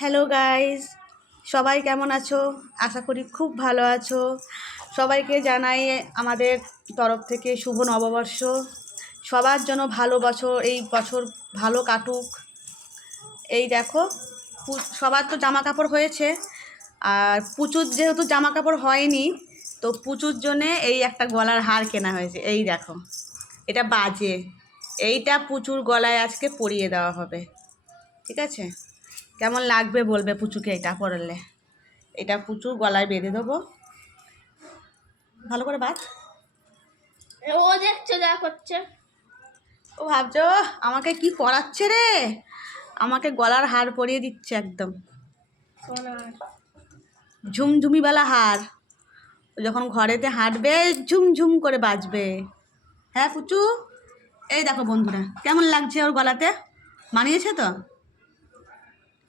Hello guys, সবাই কেমন আছো? আশা করি খুব ভালো আছো। সবাইকে জানাই আমাদের তরফ থেকে শুভ নববর্ষ। সবার জন্য ভালো বছর, এই বছর ভালো কাটুক। এই দেখো, সবার তো জামা কাপড় হয়েছে, আর পুচুর যেহেতু জামা কাপড় হয়নি, তো পুচুর জন্যে এই একটা গলার হার কেনা হয়েছে। এই দেখো, এটা বাজে, এইটা পুচুর গলায় আজকে পরিয়ে দেওয়া হবে, ঠিক আছে? কেমন লাগবে বলবে পুচুকে এটা পরলে। এটা পুচুর গলায় বেঁধে দেবো, ভালো করে বাঁধ। ও দেখছো যা করছে, ও ভাবছো আমাকে কি পরাচ্ছে রে, আমাকে গলার হার পরিয়ে দিচ্ছে একদম সোনার ঝুমঝুমিওয়ালা হার। ও যখন ঘরেতে হাঁটবে ঝুমঝুম করে বাজবে। হ্যাঁ পুচু, এই দেখো বন্ধুরা কেমন লাগছে ওর গলাতে, মানিয়েছে তো?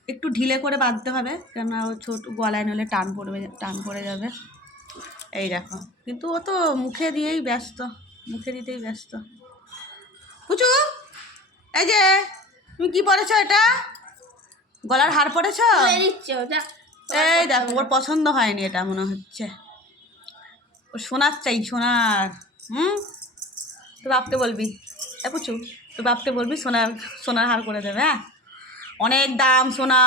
একটু ঢিলে করে বাঁধতে হবে, কেননা ও ছোট গলায় নলে টান পড়ে যাবে। এই দেখো, কিন্তু ও তো মুখে দিতেই ব্যস্ত। পুচু, এই যে তুমি কি পরেছো? এটা গলার হার পরেছো? দিচ্ছে ওটা। এই দেখো, ওর পছন্দ হয়নি এটা মনে হচ্ছে, ও সোনার চাই, সোনার। তো বাপকে বলবি, পুচু, তো বাপকে বলবি সোনার হার করে দেবে। হ্যাঁ, অনেক দাম সোনা,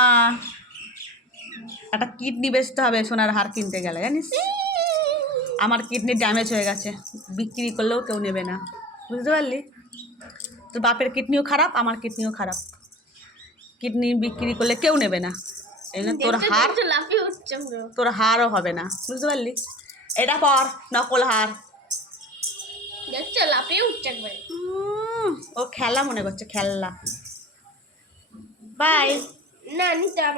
একটা কিডনি বেচতে হবে সোনার হার কিনতে গেলে, জানিস? আমার কিডনি ড্যামেজ হয়ে গেছে, বিক্রি করলেও কেউ নেবে না, বুঝতে পারলি? তোর বাপের কিডনিও খারাপ, আমার কিডনিও খারাপ, কিডনি বিক্রি করলে কেউ নেবে না। এই জন্য লাফিয়ে উঠছে পুরো। তোর হারও হবে না, বুঝতে পারলি? এটা পর নকল হার। দেখছো লাফিয়ে উঠছে একবার। ও খেলা মনে করছে, খেলনা। বাই। না নিতে